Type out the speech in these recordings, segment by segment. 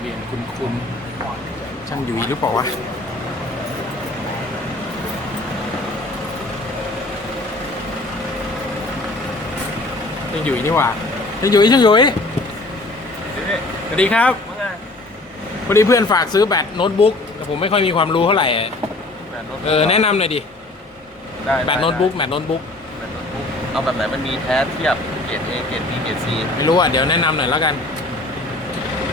เวียนคุณคุณช่างหยุยหรือเปล่าวะช่างหยุยนี่หว่าช่างหยุยช่างหยุยสวัสดีครับพอดีเพื่อนฝากซื้อแบตโน้ตบุ๊กแต่ผมไม่ค่อยมีความรู้เท่าไหร่อะเออแนะนำหน่อยดิได้แบตโน้ตบุ๊กแบตโน้ตบุ๊กแบตโน้ตบุ๊กเอาแบบไหนมันมีแท้เทียบเกรด A เกรด B เกรด C ไม่รู้อะเดี๋ยวแนะนำหน่อยแล้วกัน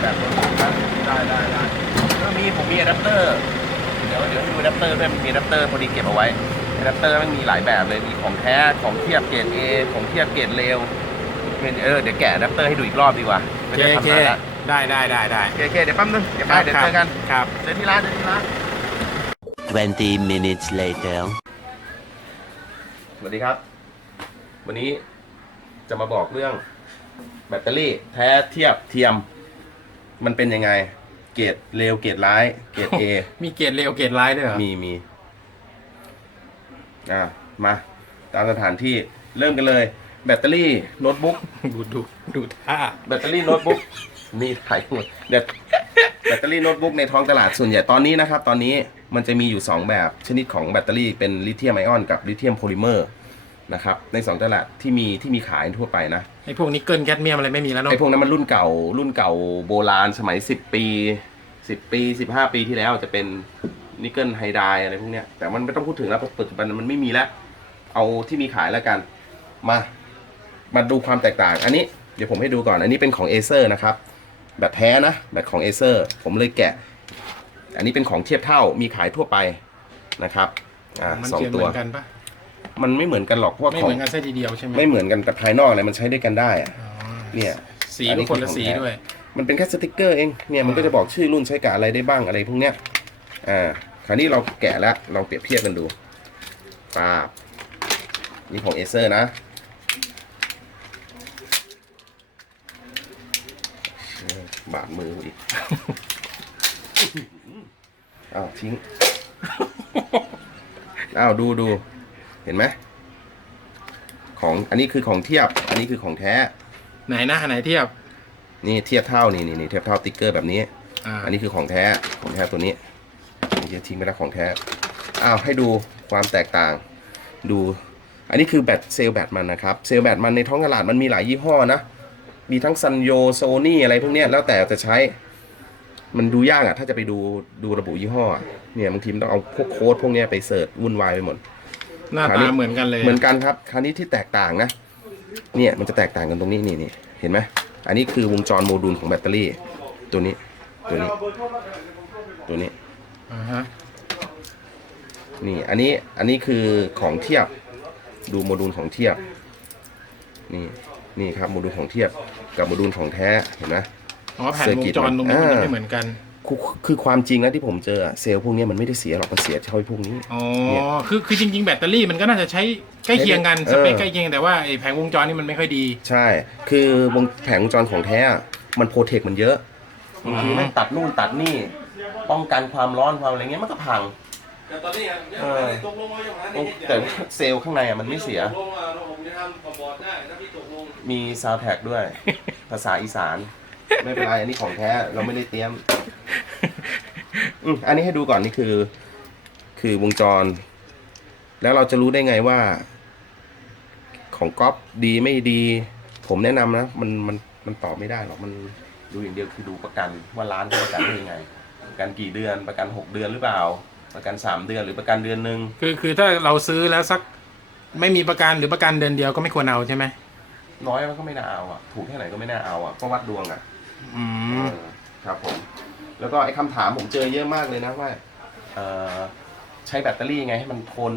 แบบโน้ตบุ๊กนะได้ได้ได้ก็มีผมมีอะแดปเตอร์เดี๋ยวเดี๋ยวให้ดูอะแดปเตอร์ด้วยมีอะแดปเตอร์พอดีเก็บเอาไว้อะแดปเตอร์มันมีหลายแบบเลยมีของแท้ของเทียบเกรด A ของเทียบเกรดเลวเป็นเออเดี๋ยวแกะอะแดปเตอร์ให้ดูอีกรอบดีกว่าโอไม่เคได้โอเคทำนานละได้ได้ได้ได้โอเคโอเคเดี๋ยวแป๊บนึงเดี๋ยวไปเดี๋ยวเจอกันครับเจอที่ร้านเจอที่ร้าน 20 minutes later. สวัสดีครับ วันนี้จะมาบอกเรื่องแบตเตอรี่แท้เทียบเทียม มันเป็นยังไง เกรดเลวเกรดร้าย เกรด A มีเกรดเร็วเกรดร้ายด้วยเหรอมีมีอ่ามา ตามสถานที่เริ่มกันเลย แบตเตอรี่โน้ตบุ๊กดูดูดูท่าแบตเตอรี่โน้ตบุ๊กนี่ถ่ายหมดเดี๋ยวแบตเตอรี่โน้ตบุ๊กในท้องตลาดส่วนใหญ่ตอนนี้นะครับ ตอนนี้มันจะมีอยู่ 2 แบบชนิดของแบตเตอรี่เป็นลิเธียมไอออนกับลิเธียมโพลิเมอร์ นะครับ ในสองตลาดที่มีที่มีขายทั่วไปนะไอ้พวกนิกเกิลแคดเมียมอะไรไม่มีแล้วเนาะไอ้พวกนั้นมันรุ่นเก่า รุ่นเก่าโบราณสมัย 10 ปี 10 ปี 15 ปีที่แล้วจะเป็นนิกเกิลไฮไดอะไรพวกเนี้ยแต่มันไม่ต้องพูดถึงแล้วปัจจุบันมันไม่มีแล้ว เอาที่มีขายแล้วกัน มามาดูความแตกต่าง อันนี้เดี๋ยวผมให้ดูก่อน อันนี้เป็นของ Acer นะครับ แบบแท้นะ แบบของ Acer ผมเลยแกะ อันนี้เป็นของเทียบเท่ามีขายทั่วไปนะครับ อ่ามันสองเขียนตัเหวมือนกันปะ มันไม่เหมือนกันหรอกเพราะว่าไม่ขอเหงมือนกันซะทีเดียวใช่ไหมไม่เหมือนกันแต่ภายนอกอะไรมันใช้ด้วยกันได้อะอ๋อเนี่ย สีอันนี้ก็คนละคือของสีแท้ ด้วย มันเป็นแค่สติกเกอร์เองเนี่ยมันก็จะบอกชื่อรุ่นใช้กับอะไรได้บ้างอะไรพวกเนี้ยอ่าคราวนี้เราแกะแล้วลองเปรียบเทียบกันดูปาบนี่ของเอเซอร์นะบาดมือกูอีกอ้าวทิ้งอ้าวดูดู เห็นไหมของอันนี้คือของเทียบ อันนี้คือของแท้ ไหนนะไหนเทียบ นี่เทียบเท่านี่นี่นี่เทียบเท่าติ๊กเกอร์แบบนี้ อ่า อันนี้คือของแท้ของแท้ตัวนี้นี่จะทิ้งไปแล้วของแท้อ้าวให้ดูความแตกต่าง ดู อันนี้คือแบตเซลล์แบตมันนะครับ เซลล์แบตมันในท้องตลาดมันมีหลายยี่ห้อนะ มีทั้งซันโยโซนี่อะไรพวกเนี้ยแล้วแต่จะใช้ มันดูยากอะถ้าจะไปดูดูระบุยี่ห้ออะเนี่ยบางทีมันต้องเอาพวกโค้ดพวกเนี้ยไปเสิร์ชวุ่นวายไปหมด หน้าคราวตานี้เหมือนกันเลยเหมือนกันครับคราวนี้ที่แตกต่างนะ เนี่ยมันจะแตกต่างกันตรงนี้นี่นี่เห็นไหมอันนี้คือวงจรโมดูลของแบตเตอรี่ ตัวนี้ ตัวนี้ ตัวนี้อ่าฮะนี่อันนี้อันนี้คือของเทียบดูโมดูลของเทียบ นี่นี่ครับโมดูลของเทียบกับโมดูลของแท้เห็นไหมอ๋อแผ่นวงจรตรงนี้มันอ่าจะไม่เหมือนกัน คือคือความจริงนะที่ผมเจออะเซลล์พวกเนี้ยมันไม่ได้เสียหรอกมันเสียเฉพาะไอ้พวกนี้ อ๋อเนี่ยคือคือจริง ๆ แบตเตอรี่มันก็น่าจะใช้ใกล้เคียงกันเออ สเปคใกล้เคียงแต่ว่าไอ้แผงวงจรนี่มันไม่ค่อยดี ใช่ คือวงแผงวงจรของแท้อะมันโปรเทคมันเยอะ บางทีแม่งตัดนู่นตัดนี่ ป้องกันความร้อนความอะไรเงี้ยมันก็พัง แต่ตอนนี้ยังเออไม่ได้ตกลงว่าอย่างนั้นแต่เซลล์ข้างในอะมันไม่เสีย ตกลงว่าผมจะทำคอมบอร์ดได้ถ้าพี่ตกลงมีซาวแท็กด้วย ภาษาอีสาน ไม่เป็นไรอันนี้ของแท้เราไม่ได้เตรียมอืมอันนี้ให้ดูก่อนนี่คือ คือวงจร แล้วเราจะรู้ได้ไงว่า ของก๊อปดีไม่ดี ผมแนะนำนะ มันมันมันตอบไม่ได้หรอกมันดูอย่างเดียวคือดูประกันว่าร้านเขาประกันได้ยังไง ประกันกี่เดือนประกันหกเดือนหรือเปล่า ประกันสามเดือนหรือประกันเดือนหนึ่งคือคือถ้าเราซื้อแล้วสักไม่มีประกันหรือประกันเดือนเดียวก็ไม่ควรเอาใช่ไหมน้อยมันก็ไม่น่าเอาอะถูกแค่ไหนก็ไม่น่าเอาอะก็วัดดวงอะ อืมเออครับผมแล้วก็ไอ้คำถามผมเจอเยอะมากเลยนะว่าเอ่อใช้แบตเตอรี่ไงให้มันทน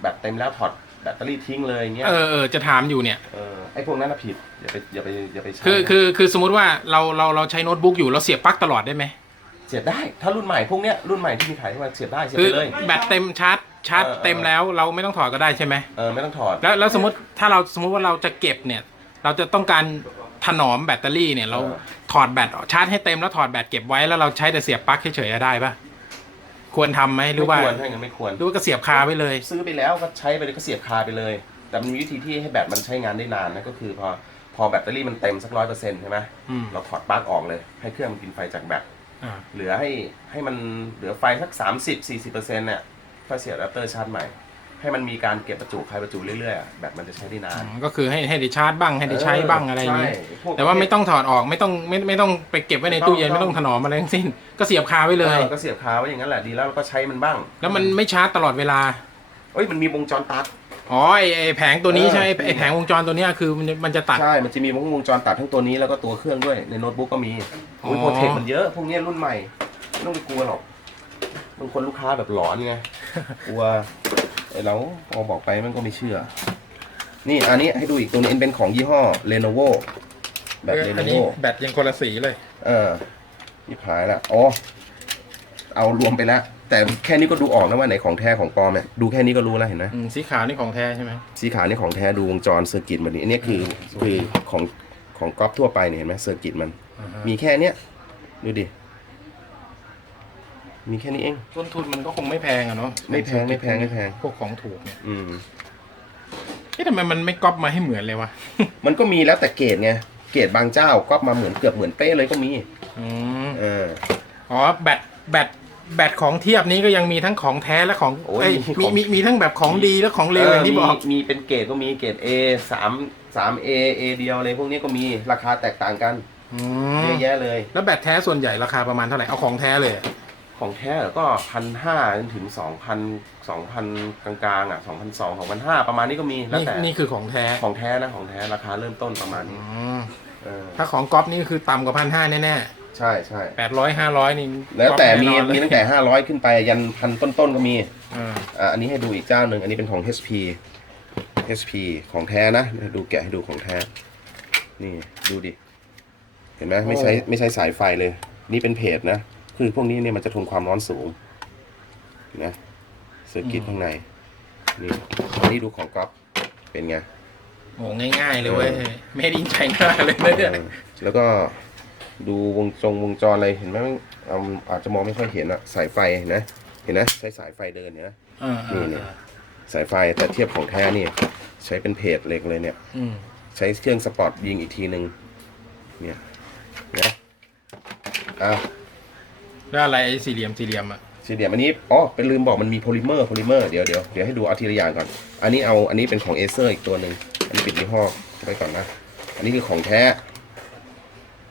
แบตเต็มแล้วถอดแบตเตอรี่ทิ้งเลยอย่างเงี้ยเออเออจะถามอยู่เนี่ย เออไอ้พวกนั้นน่ะผิดอย่าไปอย่าไปอย่าไปใช้คือนะคือคือสมมุติว่าเราเราเราใช้โน้ตบุ๊กอยู่เราเสียบปลั๊กตลอดได้ไหมเสียบได้ถ้ารุ่นใหม่พวกเนี้ยรุ่นใหม่ที่มีขายที่มาเสียบได้เสียบคือไปเลย แบตเต็มชาร์จชาร์จเออเออ เต็มแล้วเราไม่ต้องถอดก็ได้ใช่ไหมเออไม่ต้องถอด แล้วแล้วสมมติถ้าเราสมมติว่าเราจะเก็บเนี่ย เราจะต้องการ ถนอมแบตเตอรี่เนี่ยเราเออถอดแบตชาร์จให้เต็มแล้วถอดแบตเก็บไว้แล้วเราใช้แต่เสียบปลั๊กเฉยๆได้ปะควรทำไหมหรือว่าไม่ควรถ้าอย่างนั้นไม่ควรหรือว่าก็เสียบคาไว้เลย ซื้อไปแล้วก็ใช้ไปเลยก็เสียบคาไปเลย แต่มันมีวิธีที่ให้แบตมันใช้งานได้นานนะก็คือพอพพอแบตเตอรี่มันเต็มสักร้อยเปอร์เซ็นต์ใช่ไหมอืม เราถอดปลั๊กออกเลย ให้เครื่องมันกินไฟจากแบต อ่าเหลือให้ให้มันเหลือไฟสักสามสิบสี่สิบเปอร์เซ็นต์เนี่ยค่อยเสียบอะแดปเตอร์ชาร์จใหม่ ให้มันมีการเก็บประจุคลายประจุเรื่อยๆอะแบตมันจะใช้ได้นานก็คือให้ให้ได้ชาร์จบ้างให้ได้ใช้บ้างอะไรอย่างนี้ ใช่พกแต่ว่าไม่ต้องถอดออกไม่ต้องไม่ไม่ต้องไปเก็บไว้ในตู้เย็นไม่ไม่ต้ต้ออง งถนอมอะไรทั้งสิ้น ก็เสียบคาไว้เลย ออก็เสียบคาไว้อย่างนั้นแหละดีแล้วเราก็ใช้มันบ้างแล้วมันไม่ชาร์จตลอดเวลาเอ้ยมันมีวงจรตัด อ๋อไอไอแผงตัวนี้เออใช่ไหมไอแผงวงจรตัวเนี้ยคือมันจะมันจะตัด ใช่ มันจะมีวงจรตัดทั้งตัวนี้แล้วก็ตัวเครื่องด้วยในโน้ตบุ๊กก็มีโอ้ยอ๋อ โปรเทคมันเยอะ พวกเนี้ยรุ่นใหม่ไม่ต้องไปกลัวหรอกบางคนลูกค้าแบบหลอนไง กลัว ไอ้เราพอบอกไปมันก็ไม่เชื่อ นี่อันนี้ให้ดูอีกตัวนี้เป็นของยี่ห้อ Lenovo แบบ อัน Lenovo นี้แบตยังคนละสีเลย เออนี่ผายละอ๋อเอารวมไปแล้ว แต่แค่นี้ก็ดูออกนะว่าไหนของแท้ของปลอมเนี่ยดูแค่นี้ก็รู้แล้วเห็นไหม อืม สีขาวนี่ของแท้ใช่ไหม สีขาวนี่ของแท้ดูวงจรเซอร์กิตมันนี่อันนี้คือคือของของก๊อปทั่วไปเนี่ยเห็นไหมเซอร์กิตมัน อ่าฮะ มีแค่เนี้ยดูดิ มีแค่นี้เอง ต้นทุนมันก็คงไม่แพงอะเนาะไม่แพงไม่แพงไม่แพง พวกของถูกเนี่ยอืม เอ๊ะทำไมมันไม่ก๊อปมาให้เหมือนเลยวะมันก็มีแล้วแต่เกรดไง เกรดบางเจ้าก๊อปมาเหมือนเกือบเหมือนเป๊ะเลยก็มี อืมเออ อ๋อแบตแบตแบตของเทียบนี้ก็ยังมีทั้งของแท้และของโอ้ยเอ้ยมีมีของ มีมีทั้งแบบของดีและของเลวอย่างที่บอก มีมีเป็นเกรดก็มีเกรด A สามสาม A A เดียวอะไรพวกนี้ก็มีราคาแตกต่างกันอืเยมอะแยะเลย แล้วแบตแท้ส่วนใหญ่ราคาประมาณเท่าไหร่ เอาของแท้เลยอะ ของแท้ก็พันห้าจนถึงสองพันสองพันกลางๆอะสองพันสองสองพันห้าประมาณนี้ก็มีแล้วนี่แต่นี่คือของแท้ของแท้นะของแท้ราคาเริ่มต้นประมาณนี้อืมเออถ้าของก๊อปนี่คือต่ำกว่าพันห้าแน่ใช่ใช่ๆแปดร้อยห้าร้อยนี่แล้วแต่มีก๊อปน่นอนเลยมีตั้งแต่ห้าร้อยขึ้นไปยันพันต้นๆก็มี อ่าอะอันนี้ให้ดูอีกเจ้าหนึ่ง อันนี้เป็นของ HP HP ของแท้นะ ดูแกะให้ดูของแท้ นี่ดูดิ เห็นไหมไม่ใช้ไม่ใช้สายไฟเลย นี่เป็นเพจนะ คือพวกนี้เนี่ยมันจะทนความร้อนสูงเห็นะเซอร์กิตข้างในนี่อันนี้ดูของก๊อฟเป็นไงโอ้ง่าย ๆ เลยเว้ยไม่ดินใจหน้าเลยนะเนี่ยเออแล้วก็ดูวงจงวงจรอะไรเห็นไหมเอาอาจจะมองไม่ค่อยเห็นอะสายไฟนะ เห็นนะใช้สายไฟเดินเนี่ยนะอ่านี่เนี่ยสายไฟแต่เทียบของแท้นี่ใช้เป็นเพจเหล็กเลยเนี่ยอืมใช้เครื่องสปอร์ตยิงอีกทีหนึ่งเนี่ยนะอะ แล้วอะไรไอ้สี่เหลี่ยมสี่เหลี่ยมอะสี่เหลี่ยมอันนี้อ๋อเป็นลืมบอกมันมีโพลิเมอร์โพลิเมอร์เดี๋ยวเดี๋ยวเดี๋ยวให้ดูเอาทีละอย่างก่อน อันนี้เอาอันนี้เป็นของเอเซอร์อีกตัวหนึ่งอันนี้ปิดยี่ห้อไว้ก่อนนะ อันนี้คือของแท้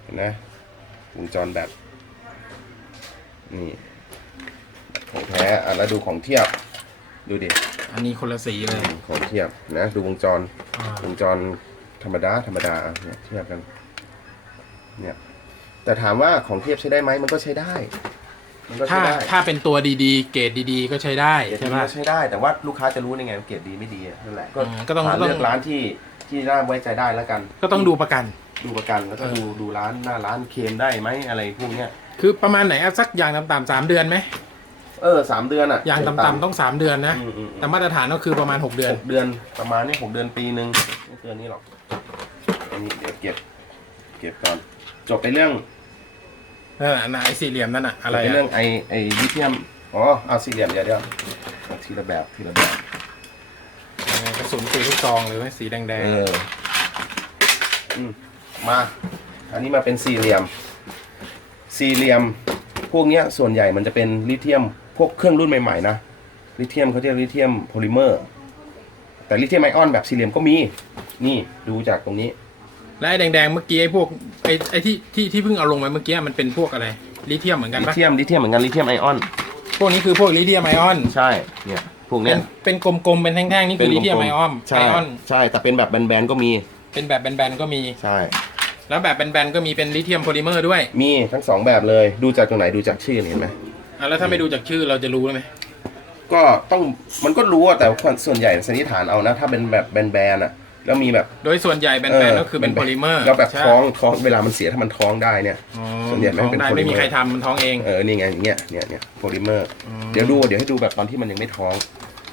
เห็นนะวงจรแบบนี่ของแท้อะแล้วดูของเทียบ ดูดิอันนี้คนละสีเลยของเทียบนะดูวงจรอ่าวงจรธรรมดาธรรมดาเนี่ยเทียบกันเนี่ย แต่ถามว่าของเทียบใช้ได้ไหมมันก็ใช้ได้ มันก็ถ้าใช้ได้ถ้าเป็นตัวดีๆ เกรดดีๆ ก็ใช้ได้เกรดใช่ดีปะก็ใช้ได้ แต่ว่าลูกค้าจะรู้ยังไงว่าเกรดดีไม่ดีอะนั่นแหละก็อืมก็ต้องหาต้องเลือกร้านที่ที่น่าไว้ใจได้แล้วกัน ก็ต้องดูประกัน ดูประกันแล้วก็เออดูดูร้านหน้าร้านเคลมได้ไหมอะไรพวกเนี้ยคือประมาณไหนอะสักอย่างต่ำๆสามเดือนไหมเออสามเดือนอะอย่างต่ำๆต้องสามเดือนนะอืมอืม แต่มาตรฐานก็คือประมาณหกเดือน หกเดือนประมาณนี้หกเดือนปีหนึ่งไม่เกินนี้หรอกอันนี้เดี๋ยวเก็บ เก็บก่อนจบไปเรื่อง เอออันไหนไอ้สี่เหลี่ยมนั่นอะอะไรจบไปอะเรื่องไอไอลิเธียมอ๋อเอาสี่เหลี่ยมเดี๋ยวเดี๋ยวเอาทีละแบบทีละแบบกระสุนปืนลูกซองหรือว่าสีแดงเอออืมมาอันนี้มาเป็นสี่เหลี่ยม สี่เหลี่ยม พวกเนี้ยส่วนใหญ่มันจะเป็นลิเธียม พวกเครื่องรุ่นใหม่ๆนะลิเธียมเขาเรียกลิเธียมโพลิเมอร์ แต่ลิเธียมไอออนแบบสี่เหลี่ยมก็มี นี่ดูจากตรงนี้ๆ และไอ้แดงๆเมื่อกี้ไอ้พวกไอ้ไอ้ที่ที่ที่เพิ่งเอาลงไปเมื่อกี้มันเป็นพวกอะไรลิเธียมเหมือนกันลิปะเธียมลิเธียมเหมือนกันลิเธียมไอออน พวกนี้คือพวกลิเธียมไอออนใช่ เนี่ย พวกเป็เนี้ยนเป็นกลมๆเป็นแท่งๆนี่คือลิเธียมไอออนใช่ไอออนใช่ แต่เป็นแบบแบนๆก็มี เป็นแบบแบนๆก็มี ใช่ แล้วแบบแบนๆก็มีเป็นลิเธียมโพลิเมอร์ด้วยมีทั้งสองแบบเลย ดูจากตรงไหนดูจากชื่อนี่เห็นไหม อะแล้วถ้าไม่ดูจากชื่อเราจะรู้ไหมก็ต้องมันก็รู้อะแต่คนส่วนใหญ่สันนิษฐานเอานะ ถ้าเป็นแบบแบนๆอะ แล้วมีแบบโดยส่วนใหญ่แบนๆก็คือเป็นโพลิเมอร์แล้วแบบใช่ท้องท้องเวลามันเสียถ้ามันท้องได้เนี่ยอ๋อส่วนใหญ่แม่งท้องเป็นได้โพลิเมอร์ไม่มีใครทำมันท้องเองเออนี่ไงอย่างเงี้ยเนี่ยเนี่ยโพลิเมอร์อืมเดี๋ยวดูเดี๋ยวให้ดูแบบตอนที่มันยังไม่ท้อง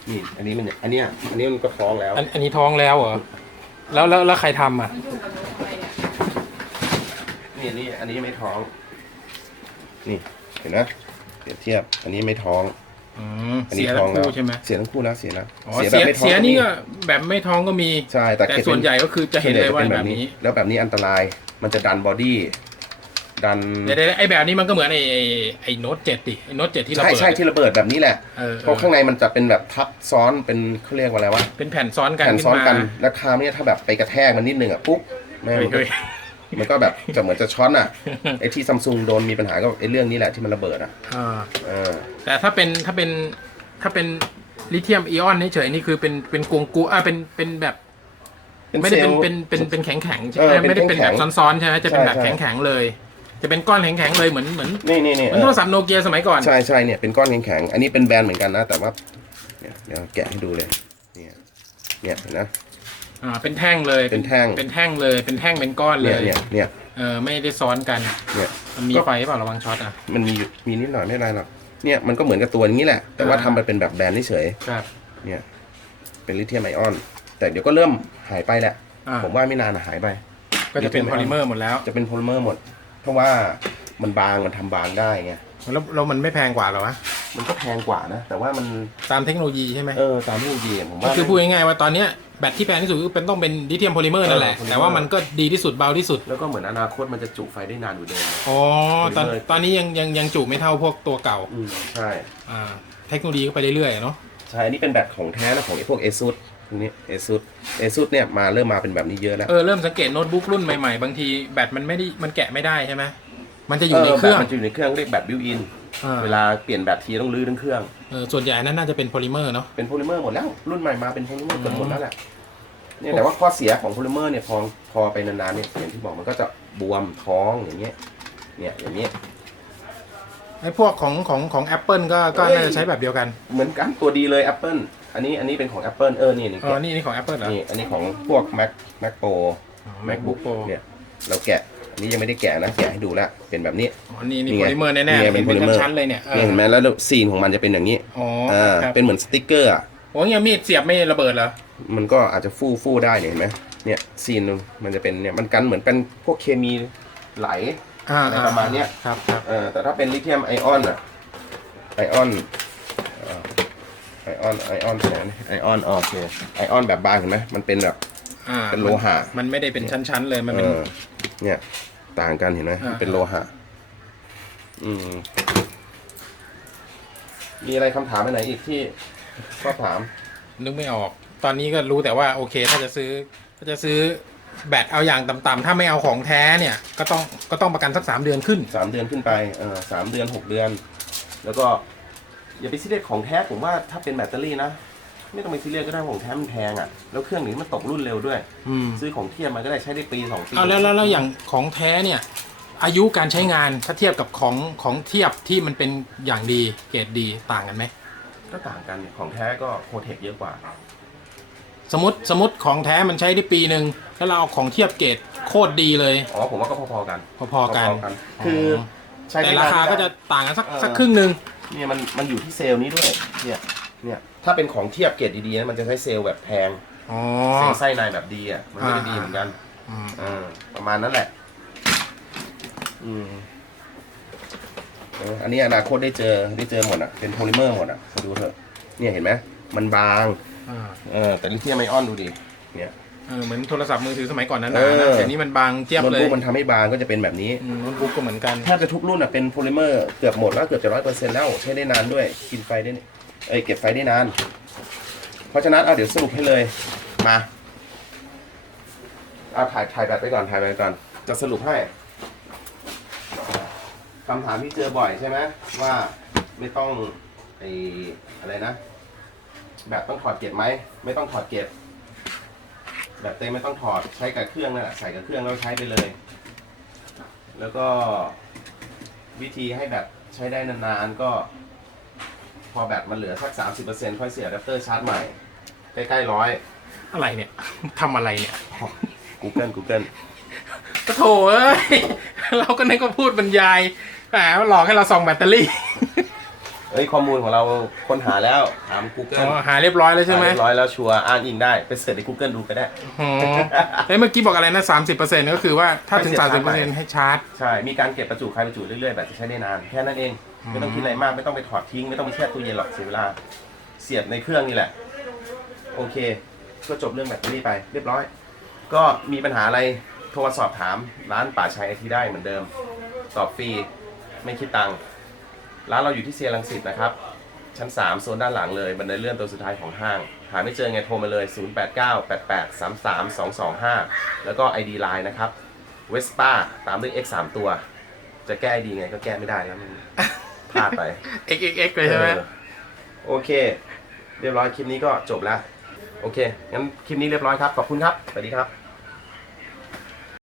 นี่อันนี้มันอันเนี้ยอันนี้มันก็ท้องแล้ว อันอันนี้ท้องแล้วเหรอแล้วแล้วแล้วใครทำอะนี่อันนี้อันนี้ไม่ท้อง นี่เห็นไหมเปรียบเทียบ อันนี้ไม่ท้อง อืมอันเสีนี้ยท้ทั้องงแล้วคู่ใช่ไหมเสียทั้งคู่แล้วเสียแล้วอ๋อแบเสียไม่ท้องเสียนี่มีก็แบบไม่ท้องก็มี ใช่แต่แต่เก็บส่วนใหญ่ก็คือจะเห็นเลยว่าป็แบบนี้ แล้วแบบนี้อันตราย มันจะดันบอดี้ดันเดี๋ยวๆไอ้แบบนี้มันก็เหมือนไอ้ไอ้ไอ้โน้ตเจ็ดดิไอ้โน้ตเจ็ดที่เราใช่เปิดใช่ที่ระเบิดแบบนี้แหละเออเพราะข้างในมันจะเป็นแบบทับซ้อนเป็นเขาเรียกว่าอะไรวะเป็นแผ่นซ้อนกันแผ่นซ้อนกันขึ้มาแล้วคราวเนี้ยถ้าแบบไปกระแทกมันนิดนึงอะปุ๊บแม่งเฮ้ยมันก็เฮ้ย มันก็แบบจะเหมือนจะช็อตอะไอ้ที่ซัมซุงโดนมีปัญหาก็ไอ้เรื่องนี้แหละที่มันระเบิดอะอ่าเออแต่ถ้าเป็นถ้าเป็นถ้าเป็นลิเธียมไอออนเฉยๆนี่คือเป็นเป็นกวงกูอ่าเป็นเป็นแบบไม่ได้เป็นซลล์เป็นเป็นเป็นแข็งแข็งๆใช่เอไหมอเป็นไม่ได้เป็นแข็แบบงๆซ้อนๆใช่ไหมจะเป็นแบบใช่แข็ใช่งแข็งๆเลย จะเป็นก้อนแข็งแข็งๆเลยเหมือนเหมือนนี่นี่นี่เหมือนโทรศัพท์โนเกียสมัยก่อนใช่ใช่เนี่ยเป็นก้อนแข็งๆอันนี้เป็นแบรนด์เหมือนกันนะแต่ว่าเนี่ยเดี๋ยวแกะให้ดูเลยเนี่ยเนี่ยเห็นนะ อ่าเป็นแท่งเลยเป็นแท่ง เป็นแท่งเลยเป็นแท่งเป็นก้อนเลเนี่ยยเนี่ยเนี่ย เออไม่ได้ซ้อนกันเนี่ย มันมีก็ไฟเปล่าระวังช็อตอะ มันมีอยู่มีนิดหน่อยไม่เป็นไรหรอกเนี่ยมันก็เหมือนกับตัวนี้แหละ แต่ว่าอ่า ทำมาเป็นแบบแบรนด์เฉยครับๆเนี่ย เป็นลิเธียมไอออน แต่เดี๋ยวก็เริ่มหายไปแหละ อ่าผมว่าไม่นานอะหายไป ก็จะเป็นโพลิเมอร์หมดแล้วจะเป็นโพลิเมอร์หมด เพราะว่ามันบางมันทำบางได้ไงแล้วแล้วมันไม่แพงกว่าเหรอวะ มันก็แพงกว่านะ แต่ว่ามันตามเทคโนโลยีใช่ไหมเออตามที่ดีผมก็ว่า คือพูดง่ายๆว่าตอนเนี้ยแบตที่แพงที่สุดก็เป็นต้องเป็นลิเธียมโพลิเมอร์นั่นแหละเออ แต่ว่ามันก็ดีที่สุดเบาที่สุดแล้วก็เหมือนอนาคตมันจะจุไฟได้นานกว่าเดิม อ๋อตอนโพลิเมอร์ตอนนี้ยังยังยังจุไม่เท่าพวกตัวเก่าอืมใช่อ่าเทคโนโลยีก็ไปเรื่อยๆเนาะใช่อันนี้เป็นแบตของแท้นะของไอ้พวกเอซุสนี้เอซุสเอซุสเนี่ยมาเริ่มมาเป็นแบบนี้เยอะแล้ว เออเริ่มสังเกตโน้ตบุ๊กรุ่นใหม่ๆ บางทีแบตมันไม่ได้มันแกะไม่ได้ใช่ไหมมันจะอยู่ในเครื่อง แบตมันจะอยู่ในเครื่องเรียกแบตบิวอิน อ่า เวลาเปลี่ยนแบตทีต้องลื้อทั้งเครื่อง เออส่วนใหญ่นั้นน่าจะเป็นโพลิเมอร์เนาะ เป็นโพลิเมอร์หมดแล้ว รุ่นใหม่มาเป็นโพลิเมอร์เกือบหมดอืมแล้วแหละเนี่ยแต่ว่าข้อเสียของโพลิเมอร์เนี่ยพอพอไปนานๆเนี่ยอย่างที่บอกมันก็จะบวมท้องอย่างเงี้ยเนี่ยอย่างเงี้ย ไอ้พวกของของของ Apple ก็ก็เอ้ย น่าจะใช้แบบเดียวกัน เหมือนกันตัวดีเลย Apple อันนี้อันนี้เป็นของ Apple เออนี่นี่อ๋อ แกะนี่นี่ของ Apple เหรอนี่อันนี้ของพวก Mac Mac Pro อ๋อ MacBook Pro เนี่ยเราแกะ อันนี้ยังไม่ได้แกะนะแกะให้ดูแล้วเป็นแบบนี้ อ๋อนี่นี่นี่โพไงลิเมอร์แน่นี่ๆไงเห็นเป็เป็น polymer ชั้นๆเลยเนี่ยเออนี่เห็นไหมแล้วซีนของมันจะเป็นอย่างนี้อ๋ออ่าครับเป็นเหมือนสติ๊กเกอร์อะโอ้ยมีดเสียบไม่ระเบิดเหรอมันก็อาจจะฟู่ฟู่ได้เนี่ยเห็นไหมเนี่ยซีนมันจะเป็นเนี่ยมันกันเหมือนเป็นพวกเคมีไหล อ่าอะไรประมาณเนี้ย ครับครับเออแต่ถ้าเป็นลิเธียมไอออนอะไอออนไอออนไอออนแสนไอออนโอเคไอออนแบบบางเห็นไหมมันเป็นแบบ อ่าเป็นโลหะ มันไม่ได้เป็นชั้น ๆ เลยมันเอเป็นอเนี่ย ต่างกันเห็นไหมอ่า เป็นโลหะ อืม มีอะไรคำถามไปไหนอีกที่ชอบถาม นึกไม่ออก ตอนนี้ก็รู้แต่ว่าโอเค ถ้าจะซื้อถ้าจะซื้อแบตเอาอย่างต่ำๆถ้าไม่เอาของแท้เนี่ย ก็ต้องก็ต้องประกันสักสามเดือนขึ้น สามเดือนขึ้นไปเออสามเดือนหกเดือน แล้วก็ อย่าไปซีเรียสของแท้ผมว่าถ้าเป็นแบตเตอรี่นะ ไม่ต้องไปซีเรียสก็ได้ของแท้มันแพงอะแล้วเครื่องนี้มันตกรุ่นเร็วด้วย อืมซื้อของเทียมมันก็ได้ใช้ได้ปีสองปีเอาแล้วแล้วแล้วอย่างของแท้เนี่ย อายุการใช้งานถ้าเทียบกับของของเทียบที่มันเป็นอย่างดีเกรดดีต่างกันไหมก็ต่างกันเนี่ยของแท้ก็โปรเทคเยอะกว่า สมมติสมมติของแท้มันใช้ได้ปีหนึ่งแล้วเราเอาของเทียบเกรดโคตรดีเลย อ๋อผมว่าก็พอๆกันพอๆกัน คือใช้แต่ได้ราคาไม่ได้ก็จะต่างกันสักเออสักครึ่งหนึ่งเนี่ยมันมันอยู่ที่เซลล์นี้ด้วยเนี่ยเนี่ย ถ้าเป็นของเทียบเกรดดีๆนะมันจะใช้เซลล์แบบแพงอ๋อ เซลล์ไส้ในแบบดีอะ มันไม่ได้อ่า ดีเหมือนกันอืมอ่าประมาณนั้นแหละ อืมเอออันนี้อนาคตได้เจอได้เจอหมดอะ เป็นโพลิเมอร์หมดอะมาดูเถอะเนี่ยเห็นไหมมันบาง อ่าเออแต่ลิเธียมไอออนดูดิ เนี่ย เออเหมือนโทรศัพท์มือถือสมัยก่อนนั้นเอนะอนะเดี๋ยวนี้มันบางเจี๊ยบโน้ตเลยบุ๊กมันทำให้บางก็จะเป็นแบบนี้ อืมโน้ตบุ๊กก็เหมือนกัน แทบจะทุกรุ่นอะเป็นโพลิเมอร์เกือบหมดแล้วเกือบจะร้อยเปอร์เซ็นต์แล้วใช้ได้นานด้วยกินไฟได้นี่ เอ้ยเก็บไฟได้นาน เพราะฉะนั้นเอาเดี๋ยวสรุปให้เลยมาเอาถ่ายถ่ายแบบไปก่อนถ่ายไปก่อน จะสรุปให้คำถามที่เจอบ่อยใช่ไหมว่าไม่ต้องไออะไรนะ แบบต้องถอดเก็บไหมไม่ต้องถอดเก็บ แบบเต็มไม่ต้องถอดใช้กับเครื่องนั่นแหละใส่กับเครื่องแล้วใช้ไปเลย แล้วก็วิธีให้แบตใช้ได้นานๆก็ พอแบตมันเหลือสัก 30%ค่อยเสียอะแดปเตอร์ชาร์จใหม่ ใกล้ๆร้อย อะไรเนี่ย ทำอะไรเนี่ย Google Google ก็โถเอ้ย เราก็นึกว่าพูดบรรยายแหมหลอกให้เราส่องแบตเตอรี่เอ้ยข้อมูลของเราค้นหาแล้วถาม อ๋ Google อหาเรียบร้อยแล้วใช่ไหมเรียบร้อยแล้วชัวร์อ้างอิงได้ไปเสิร์ชใน Google ดูก็ได้ อ๋อเอ้ยเมื่อกี้บอกอะไรนะสามสิบเปอร์เซ็นต์ก็คือว่าถ้าถึงให้สามเสีสิบยเปอร์ชาเซ็ร์นจต์ให้ชาร์จ ใช่ มีการเก็บประจุคายประจุเรื่อยๆ แบบจะใช้ได้นาน แค่นั้นเอง ไม่ต้องคิดอะไรมากไม่ต้องไปถอดทิ้ง ไม่ต้องไปแช่ตู้เย็นหรอกเสียเวลา เสียบในเครื่องนี่แหละ โอเค ก็จบเรื่องแบตเตอรี่ไปเรียบร้อย ก็มีปัญหาอะไรโทรมาสอบถามร้านป่าชัยไอทีได้เหมือนเดิม ตอบฟรีไม่คิดตังค์ร้านเราอยู่ที่เซียรังสิตนะครับ ชั้น 3 โซนด้านหลังเลย บันไดเลื่อนตัวสุดท้ายของห้าง หาไม่เจอไงโทรมาเลย 0898833225 แล้วก็ ID Line นะครับเวสป้าตามด้วย X 3ตัว จะแก้ ID ไงก็แก้ไม่ได้แล้วมัน พลาดไป x x x เลยใช่ไหมเออโอเค เรียบร้อยคลิปนี้ก็จบแล้ว โอเคงั้นคลิปนี้เรียบร้อยครับ ขอบคุณครับสวัสดีครับ